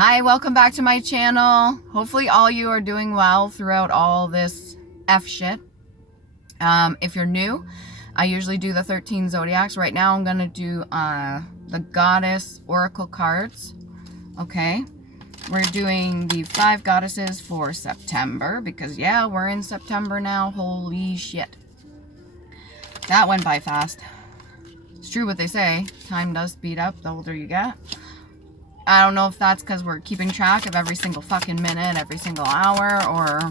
Hi, welcome back to my channel. Hopefully all you are doing well throughout all this F shit. If you're new, I usually do the 13 zodiacs. Right now I'm going to do the goddess oracle cards. Okay. We're doing the 5 goddesses for September because yeah, we're in September now. Holy shit. That went by fast. It's true what they say. Time does speed up the older you get. I don't know if that's because we're keeping track of every single fucking minute, every single hour, or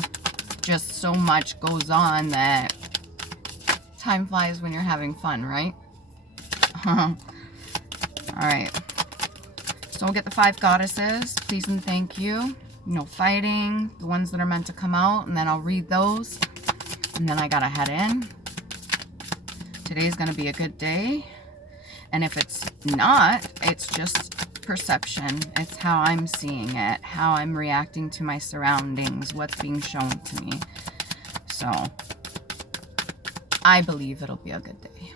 just so much goes on that time flies when you're having fun, right? Alright. So we'll get the 5 goddesses. Please and thank you. No fighting. The ones that are meant to come out, and then I'll read those. And then I gotta head in. Today's gonna be a good day. And if it's not, it's just perception. It's how I'm seeing it, how I'm reacting to my surroundings, what's being shown to me. So I believe it'll be a good day.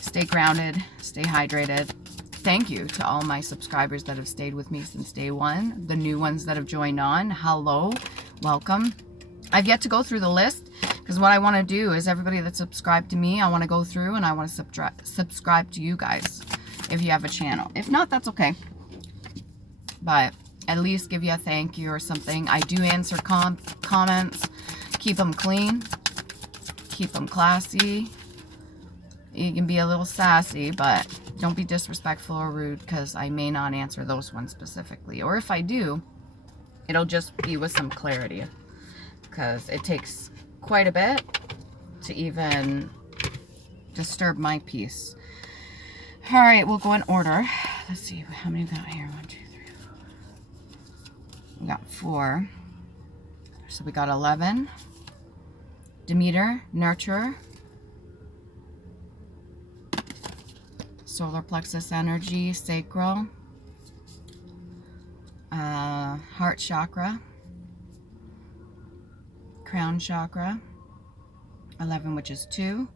Stay grounded, stay hydrated. Thank you to all my subscribers that have stayed with me since day one. The new ones that have joined on, hello, welcome. I've yet to go through the list because what I want to do is everybody that's subscribed to me, I want to go through and I want to subscribe to you guys. If you have a channel. If not, that's okay. But at least give you a thank you or something. I do answer comments. Keep them clean. Keep them classy. You can be a little sassy, but don't be disrespectful or rude because I may not answer those ones specifically. Or if I do, it'll just be with some clarity. Because it takes quite a bit to even disturb my peace. All right, we'll go in order. Let's see, how many we got here? 1, 2, 3, 4. We got 4. So we got 11. Demeter, nurturer. Solar plexus energy, sacral. Heart chakra. Crown chakra. 11, which is 2.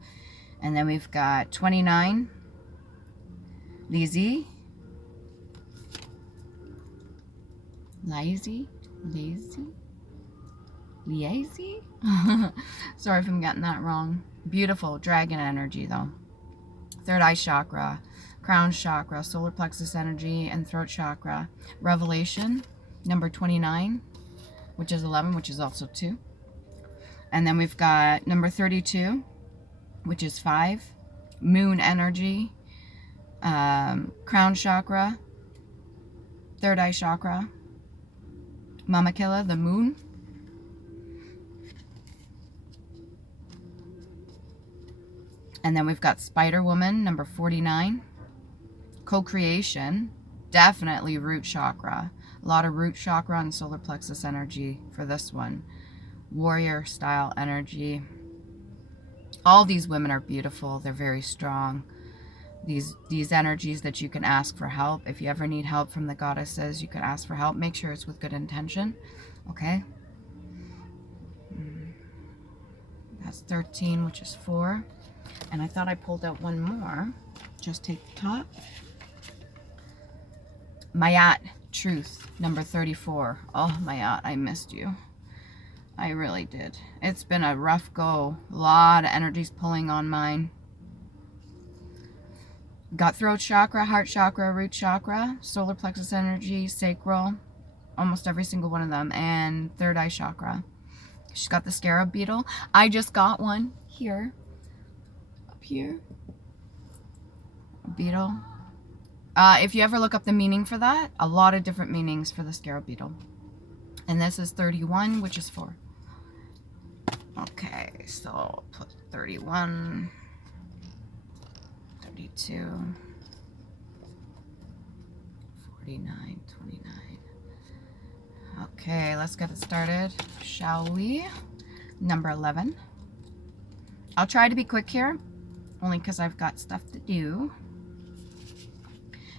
And then we've got 29. Leizi. Sorry if I'm getting that wrong. Beautiful dragon energy though. Third eye chakra, crown chakra, solar plexus energy, and throat chakra. Revelation, number 29, which is 11, which is also 2. And then we've got number 32, which is 5. Moon energy. Crown chakra, third eye chakra, Mamakilla, the moon, and then we've got Spider Woman, number 49, co-creation, definitely root chakra, a lot of root chakra and solar plexus energy for this one, warrior style energy. All these women are beautiful, they're very strong. These energies that you can ask for help. If you ever need help from the goddesses, you can ask for help. Make sure it's with good intention. Okay? That's 13, which is 4. And I thought I pulled out one more. Just take the top. Mayat, truth, number 34. Oh, Mayat, I missed you. I really did. It's been a rough go. A lot of energies pulling on mine. Got throat chakra, heart chakra, root chakra, solar plexus energy, sacral, almost every single one of them, and third eye chakra. She's got the scarab beetle. I just got one here, up here, a beetle. If you ever look up the meaning for that, a lot of different meanings for the scarab beetle. And this is 31, which is 4. Okay, so I'll put 31. 32, 49, 29. Okay, let's get it started, shall we? Number 11. I'll try to be quick here, only because I've got stuff to do.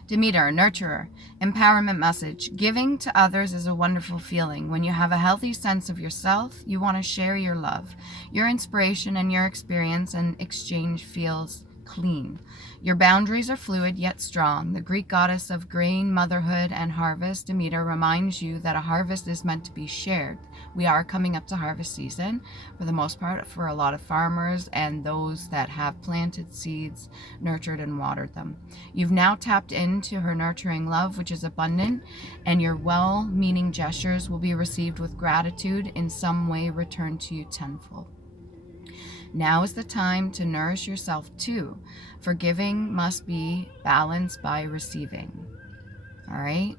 Demeter, nurturer, empowerment message. Giving to others is a wonderful feeling. When you have a healthy sense of yourself, you want to share your love, your inspiration, and your experience, and exchange feels clean. Your boundaries are fluid yet strong. The Greek goddess of grain, motherhood, and harvest, Demeter, reminds you that a harvest is meant to be shared. We are coming up to harvest season, for the most part, for a lot of farmers and those that have planted seeds, nurtured, and watered them. You've now tapped into her nurturing love, which is abundant, and your well-meaning gestures will be received with gratitude, in some way returned to you tenfold. Now is the time to nourish yourself too, for giving must be balanced by receiving. All right?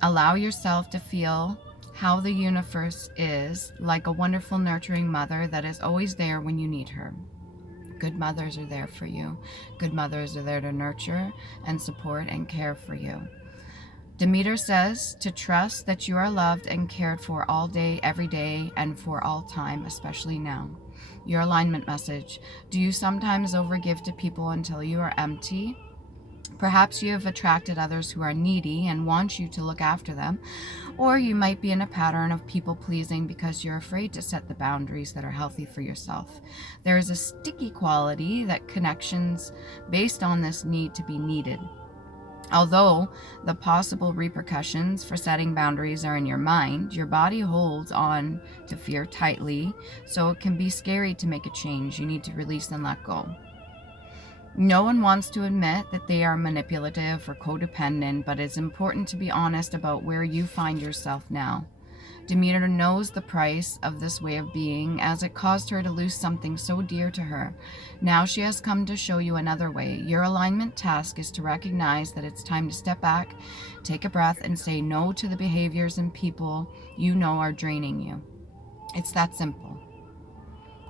Allow yourself to feel how the universe is like a wonderful nurturing mother that is always there when you need her. Good mothers are there for you. Good mothers are there to nurture and support and care for you. Demeter says to trust that you are loved and cared for all day, every day, and for all time, especially now. Your alignment message. Do you sometimes overgive to people until you are empty? Perhaps you have attracted others who are needy and want you to look after them, or you might be in a pattern of people-pleasing because you're afraid to set the boundaries that are healthy for yourself. There is a sticky quality that connections based on this need to be needed. Although the possible repercussions for setting boundaries are in your mind, your body holds on to fear tightly, so it can be scary to make a change. You need to release and let go. No one wants to admit that they are manipulative or codependent, but it's important to be honest about where you find yourself now. Demeter knows the price of this way of being, as it caused her to lose something so dear to her. Now she has come to show you another way. Your alignment task is to recognize that it's time to step back, take a breath, and say no to the behaviors and people you know are draining you. It's that simple.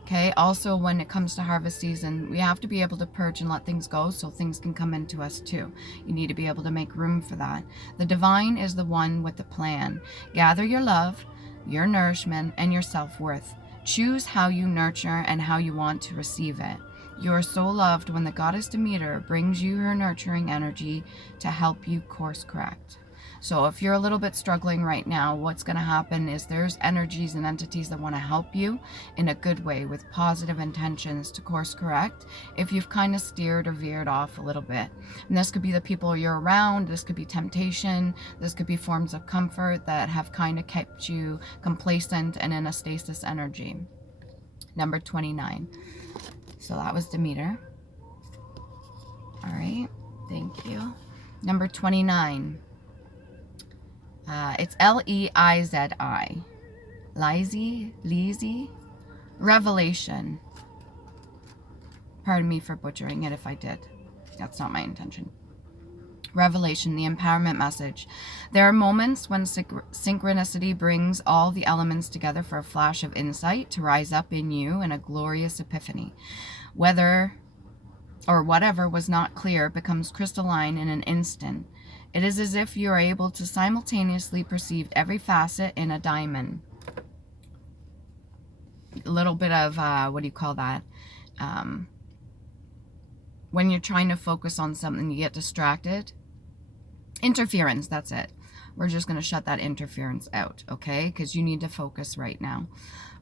Okay, also when it comes to harvest season, we have to be able to purge and let things go so things can come into us too. You need to be able to make room for that. The divine is the one with the plan. Gather your love, your nourishment, and your self-worth. Choose how you nurture and how you want to receive it. You are so loved when the goddess Demeter brings you her nurturing energy to help you course correct. So if you're a little bit struggling right now, what's going to happen is there's energies and entities that want to help you in a good way with positive intentions to course correct if you've kind of steered or veered off a little bit. And this could be the people you're around, this could be temptation, this could be forms of comfort that have kind of kept you complacent and in a stasis energy. Number 29. So that was Demeter. All right, thank you. Number 29. It's Leizi. Leizi. Revelation. Pardon me for butchering it if I did. That's not my intention. Revelation, the empowerment message. There are moments when synchronicity brings all the elements together for a flash of insight to rise up in you in a glorious epiphany. Whether or whatever was not clear becomes crystalline in an instant. It is as if you are able to simultaneously perceive every facet in a diamond. A little bit of, what do you call that? When you're trying to focus on something, you get distracted. Interference, that's it. We're just going to shut that interference out, okay? Because you need to focus right now.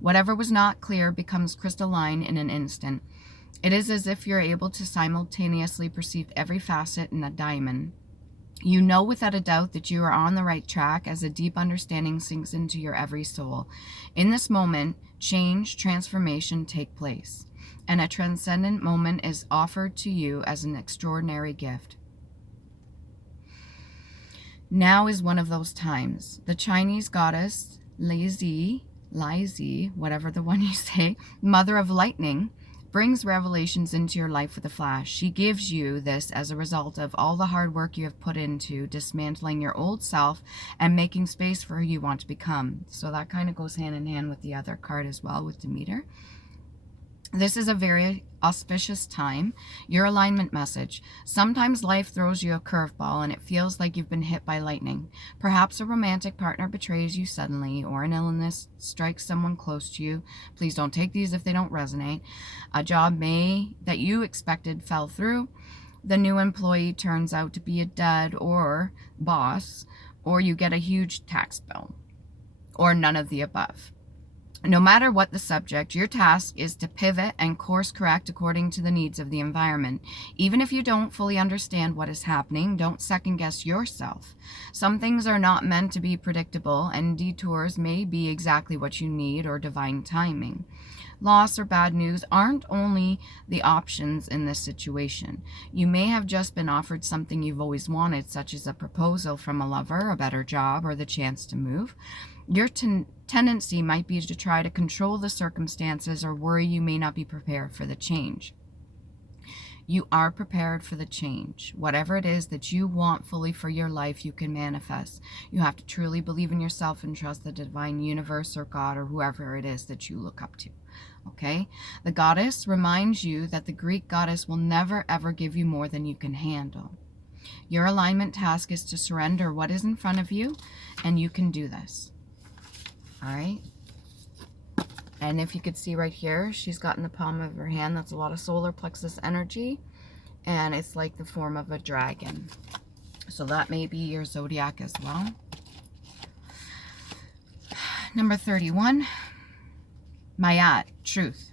Whatever was not clear becomes crystalline in an instant. It is as if you're able to simultaneously perceive every facet in a diamond. You know without a doubt that you are on the right track as a deep understanding sinks into your every soul. In this moment, change, transformation take place, and a transcendent moment is offered to you as an extraordinary gift. Now is one of those times. The Chinese goddess Leizi, whatever the one you say, mother of lightning, brings revelations into your life with a flash. She gives you this as a result of all the hard work you have put into dismantling your old self and making space for who you want to become. So that kind of goes hand in hand with the other card as well, with Demeter. This is a very auspicious time. Your alignment message. Sometimes life throws you a curveball and it feels like you've been hit by lightning. Perhaps a romantic partner betrays you suddenly, or an illness strikes someone close to you. Please don't take these if they don't resonate. A job that you expected fell through. The new employee turns out to be a dud or boss, or you get a huge tax bill, or none of the above. No matter what the subject, your task is to pivot and course correct according to the needs of the environment. Even if you don't fully understand what is happening, don't second guess yourself. Some things are not meant to be predictable, and detours may be exactly what you need or divine timing. Loss or bad news aren't only the options in this situation. You may have just been offered something you've always wanted, such as a proposal from a lover, a better job, or the chance to move. Your tendency might be to try to control the circumstances or worry you may not be prepared for the change. You are prepared for the change. Whatever it is that you want fully for your life, you can manifest. You have to truly believe in yourself and trust the divine universe or God or whoever it is that you look up to. Okay? The goddess reminds you that the Greek goddess will never ever give you more than you can handle. Your alignment task is to surrender what is in front of you, and you can do this. All right? And if you could see right here, she's got in the palm of her hand, that's a lot of solar plexus energy. And it's like the form of a dragon. So that may be your zodiac as well. Number 31, Mayat, truth.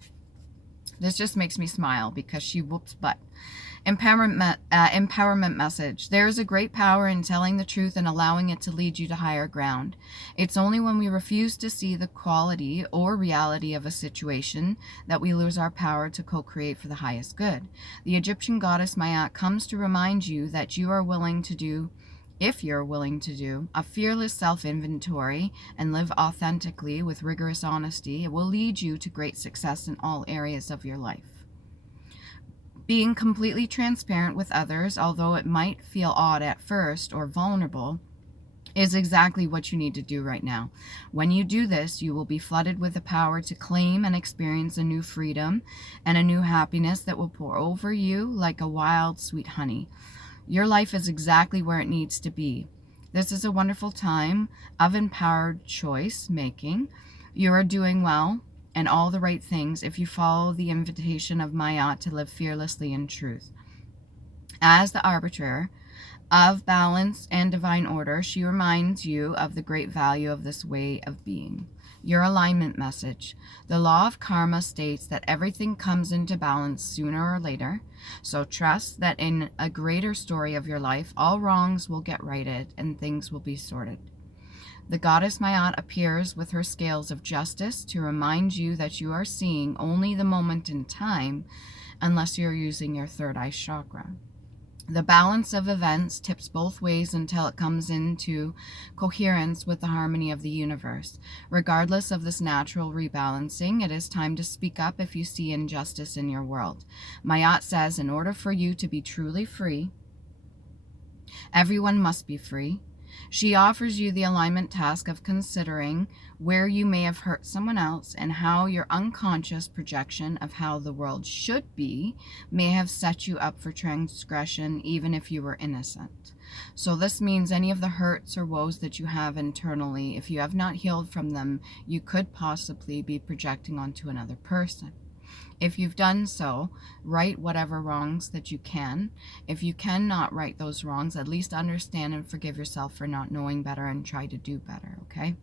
This just makes me smile because she whoops butt. Empowerment message. There is a great power in telling the truth and allowing it to lead you to higher ground. It's only when we refuse to see the quality or reality of a situation that we lose our power to co-create for the highest good. The Egyptian goddess Mayat comes to remind you that you are willing to do, if you're willing to do, a fearless self-inventory and live authentically with rigorous honesty. It will lead you to great success in all areas of your life. Being completely transparent with others, although it might feel odd at first or vulnerable, is exactly what you need to do right now. When you do this, you will be flooded with the power to claim and experience a new freedom and a new happiness that will pour over you like a wild, sweet honey. Your life is exactly where it needs to be. This is a wonderful time of empowered choice making. You are doing well and all the right things if you follow the invitation of Mayat to live fearlessly in truth. As the arbiter of balance and divine order, she reminds you of the great value of this way of being. Your alignment message. The law of karma states that everything comes into balance sooner or later, so trust that in a greater story of your life, all wrongs will get righted and things will be sorted. The goddess Mayat appears with her scales of justice to remind you that you are seeing only the moment in time unless you're using your third eye chakra. The balance of events tips both ways until it comes into coherence with the harmony of the universe. Regardless of this natural rebalancing, it is time to speak up if you see injustice in your world. Mayat says, in order for you to be truly free, everyone must be free. She offers you the alignment task of considering where you may have hurt someone else and how your unconscious projection of how the world should be may have set you up for transgression even if you were innocent. So this means any of the hurts or woes that you have internally, if you have not healed from them, you could possibly be projecting onto another person. If you've done so, right whatever wrongs that you can. If you cannot right those wrongs, at least understand and forgive yourself for not knowing better and try to do better, okay?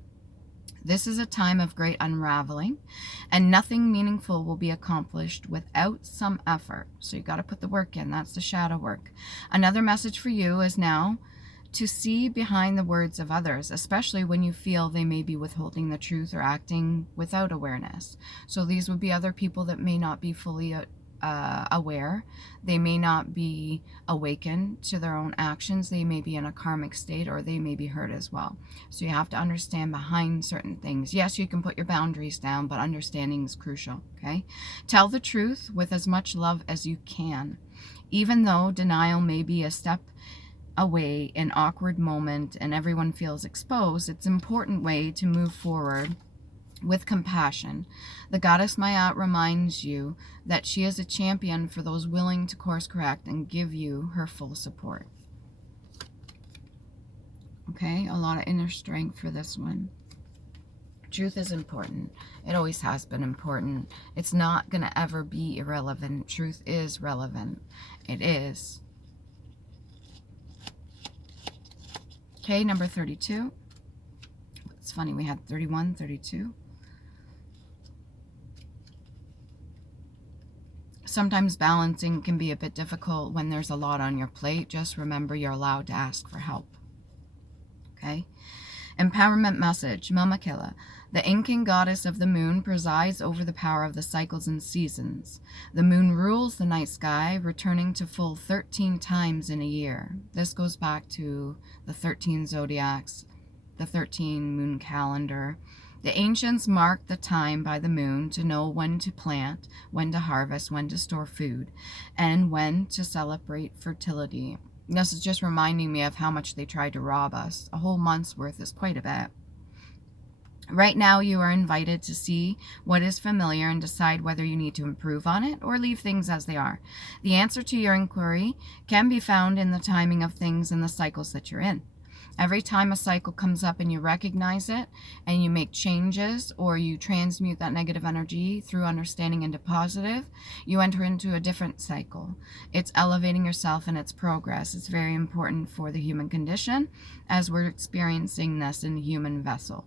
This is a time of great unraveling, and nothing meaningful will be accomplished without some effort. So you got to put the work in. That's the shadow work. Another message for you is now to see behind the words of others, especially when you feel they may be withholding the truth or acting without awareness. So these would be other people that may not be fully aware. They may not be awakened to their own actions. They may be in a karmic state, or they may be hurt as well. So you have to understand behind certain things. Yes, you can put your boundaries down, but understanding is crucial, okay? Tell the truth with as much love as you can. Even though denial may be a step away, an awkward moment, and everyone feels exposed, it's an important way to move forward with compassion. The goddess Mayat reminds you that she is a champion for those willing to course correct and give you her full support. Okay, a lot of inner strength for this one. Truth is important. It always has been important. It's not going to ever be irrelevant. Truth is relevant. It is. Okay, number 32. It's funny, we had 31, 32. Sometimes balancing can be a bit difficult when there's a lot on your plate. Just remember you're allowed to ask for help. Okay? Empowerment message, Mamakilla. The Incan goddess of the moon presides over the power of the cycles and seasons. The moon rules the night sky, returning to full 13 times in a year. This goes back to the 13 zodiacs, the 13 moon calendar. The ancients marked the time by the moon to know when to plant, when to harvest, when to store food, and when to celebrate fertility. This is just reminding me of how much they tried to rob us. A whole month's worth is quite a bit. Right now, you are invited to see what is familiar and decide whether you need to improve on it or leave things as they are. The answer to your inquiry can be found in the timing of things and the cycles that you're in. Every time a cycle comes up and you recognize it and you make changes or you transmute that negative energy through understanding into positive, you enter into a different cycle. It's elevating yourself and its progress. It's very important for the human condition as we're experiencing this in the human vessel.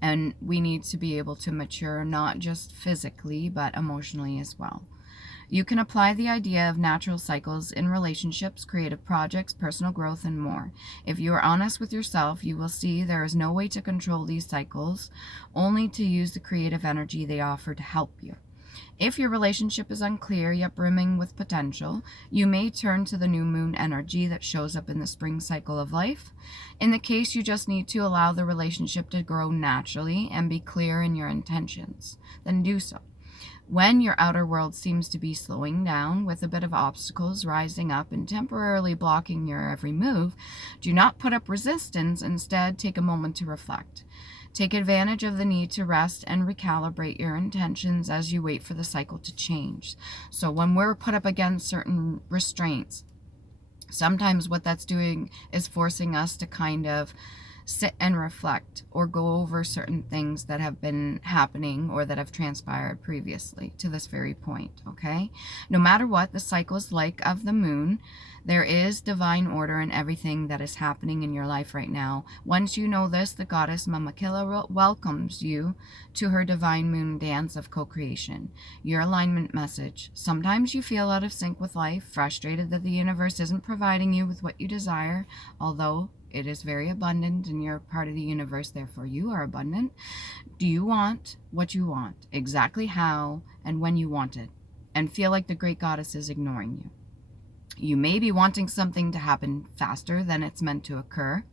And we need to be able to mature not just physically but emotionally as well. You can apply the idea of natural cycles in relationships, creative projects, personal growth, and more. If you are honest with yourself, you will see there is no way to control these cycles, only to use the creative energy they offer to help you. If your relationship is unclear yet brimming with potential, you may turn to the new moon energy that shows up in the spring cycle of life. In the case you just need to allow the relationship to grow naturally and be clear in your intentions, then do so. When your outer world seems to be slowing down with a bit of obstacles rising up and temporarily blocking your every move, do not put up resistance. Instead, take a moment to reflect. Take advantage of the need to rest and recalibrate your intentions as you wait for the cycle to change. So when we're put up against certain restraints, sometimes what that's doing is forcing us to kind of sit and reflect or go over certain things that have been happening or that have transpired previously to this very point, okay? No matter what the cycle is like of the moon, there is divine order in everything that is happening in your life right now. Once you know this, the goddess Mamakilla welcomes you to her divine moon dance of co-creation. Your alignment message. Sometimes you feel out of sync with life, frustrated that the universe isn't providing you with what you desire, although it is very abundant and you're part of the universe, therefore you are abundant. Do you want what you want, exactly how and when you want it, and feel like the great goddess is ignoring you? You may be wanting something to happen faster than it's meant to occur.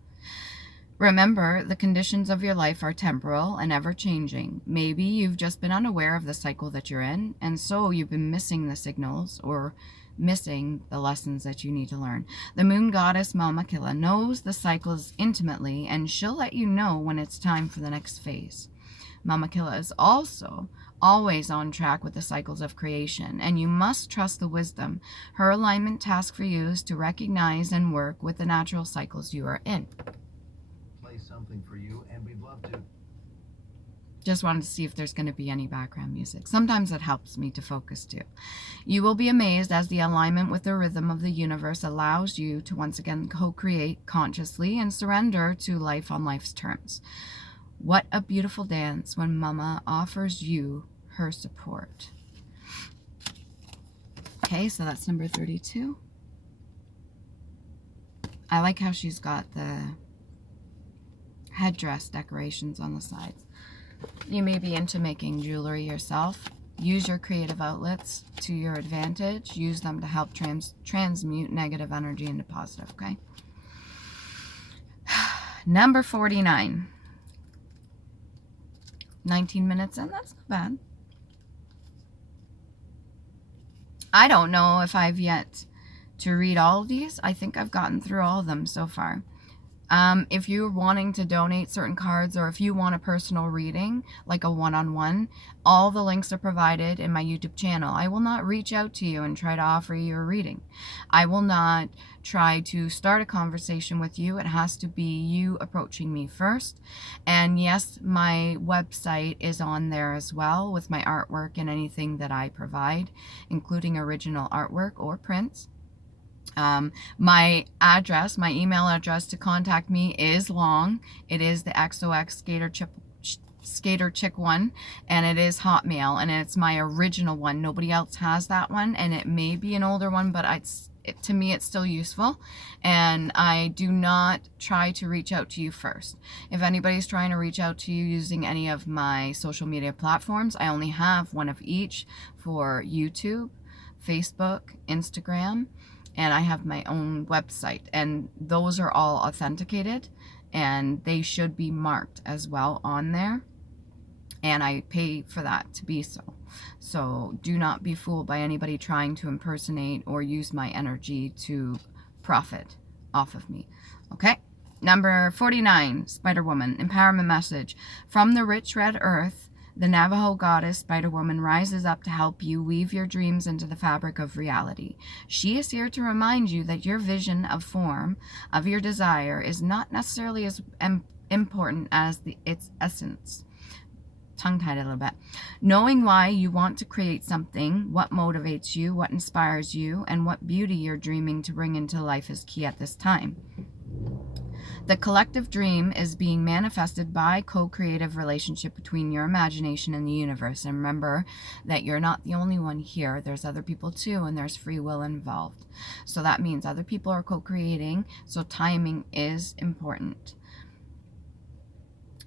Remember, the conditions of your life are temporal and ever-changing. Maybe you've just been unaware of the cycle that you're in, and so you've been missing the signals or missing the lessons that you need to learn. The moon goddess Mamakilla knows the cycles intimately, and she'll let you know when it's time for the next phase. Mamakilla is also always on track with the cycles of creation, and you must trust the wisdom. Her alignment task for you is to recognize and work with the natural cycles you are in. Play something for you, and we'd love to. Just wanted to see if there's going to be any background music. Sometimes it helps me to focus too. You will be amazed as the alignment with the rhythm of the universe allows you to once again co-create consciously and surrender to life on life's terms. What a beautiful dance when Mama offers you her support. Okay, so that's number 32. I like how she's got the headdress decorations on the sides. You may be into making jewelry yourself. Use your creative outlets to your advantage. Use them to help transmute negative energy into positive, okay? Number 49. 19 minutes in, that's not bad. I don't know if I've yet to read all of these. I think I've gotten through all of them so far. If you're wanting to donate certain cards, or if you want a personal reading, like a one-on-one, all the links are provided in my YouTube channel. I will not reach out to you and try to offer you a reading. I will not try to start a conversation with you. It has to be you approaching me first. And yes, my website is on there as well with my artwork and anything that I provide, including original artwork or prints. My address, my email address to contact me is long. It is the XOX Skater Skater Chick one, and it is Hotmail, and it's my original one. Nobody else has that one, and it may be an older one, but to me it's still useful, and I do not try to reach out to you first. If anybody's trying to reach out to you using any of my social media platforms, I only have one of each for YouTube, Facebook, Instagram, and I have my own website, and those are all authenticated, and they should be marked as well on there. And I pay for that to be so. So do not be fooled by anybody trying to impersonate or use my energy to profit off of me. Okay? Number 49, Spider Woman, empowerment message. From the rich red earth, the Navajo goddess Spider Woman rises up to help you weave your dreams into the fabric of reality. She is here to remind you that your vision of form of your desire is not necessarily as important as its essence. Tongue-tied a little bit. Knowing why you want to create something, what motivates you, what inspires you, and what beauty you're dreaming to bring into life is key at this time. The collective dream is being manifested by co-creative relationship between your imagination and the universe. And remember that you're not the only one here. There's other people too, and there's free will involved. So that means other people are co-creating, so timing is important.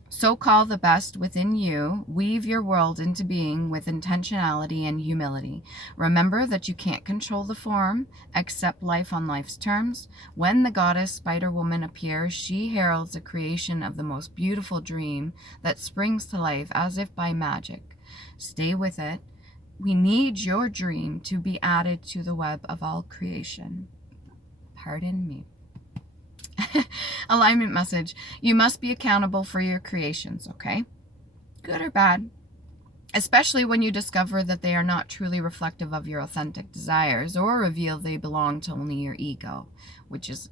So call the best within you, weave your world into being with intentionality and humility. Remember that you can't control the form, accept life on life's terms. When the goddess Spider Woman appears, she heralds the creation of the most beautiful dream that springs to life as if by magic. Stay with it. We need your dream to be added to the web of all creation. Pardon me. Alignment message. You must be accountable for your creations, okay? Good or bad. Especially when you discover that they are not truly reflective of your authentic desires or reveal they belong to only your ego, which is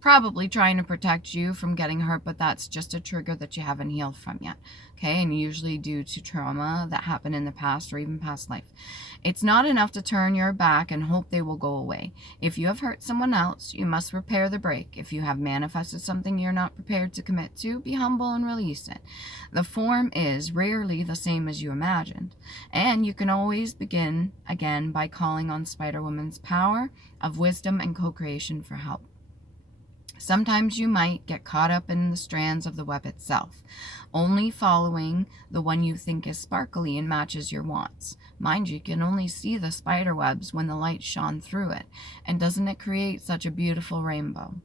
probably trying to protect you from getting hurt, but that's just a trigger that you haven't healed from yet, okay? And usually due to trauma that happened in the past or even past life. It's not enough to turn your back and hope they will go away. If you have hurt someone else, you must repair the break. If you have manifested something you're not prepared to commit to, be humble and release it. The form is rarely the same as you imagined, and you can always begin again by calling on Spider Woman's power of wisdom and co-creation for help. Sometimes you might get caught up in the strands of the web itself, only following the one you think is sparkly and matches your wants. Mind you, can only see the spider webs when the light shone through it, and doesn't it create such a beautiful rainbow?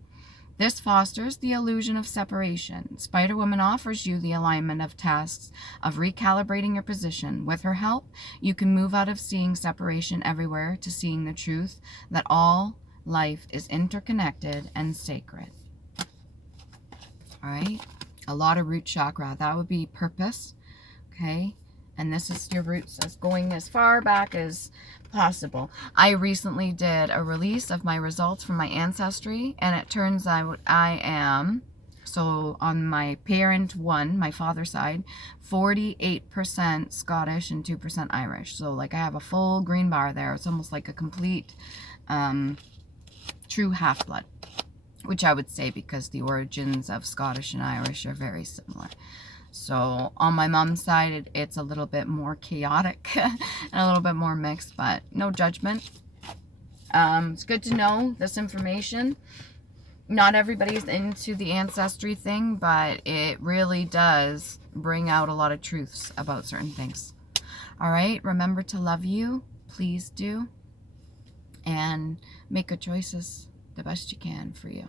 This fosters the illusion of separation. Spider Woman offers you the alignment of tasks of recalibrating your position. With her help, you can move out of seeing separation everywhere to seeing the truth that all life is interconnected and sacred. All right, a lot of root chakra. That would be purpose, okay? And this is your roots as going as far back as possible. I recently did a release of my results from my ancestry, and it turns out I am, so on my parent one, my father's side, 48% Scottish and 2% Irish. So like I have a full green bar there. It's almost like a complete true half-blood, which I would say because the origins of Scottish and Irish are very similar. So on my mom's side, it's a little bit more chaotic and a little bit more mixed, but no judgment. It's good to know this information. Not everybody's into the ancestry thing, but it really does bring out a lot of truths about certain things. All right, remember to love you. Please do. And make good choices the best you can for you.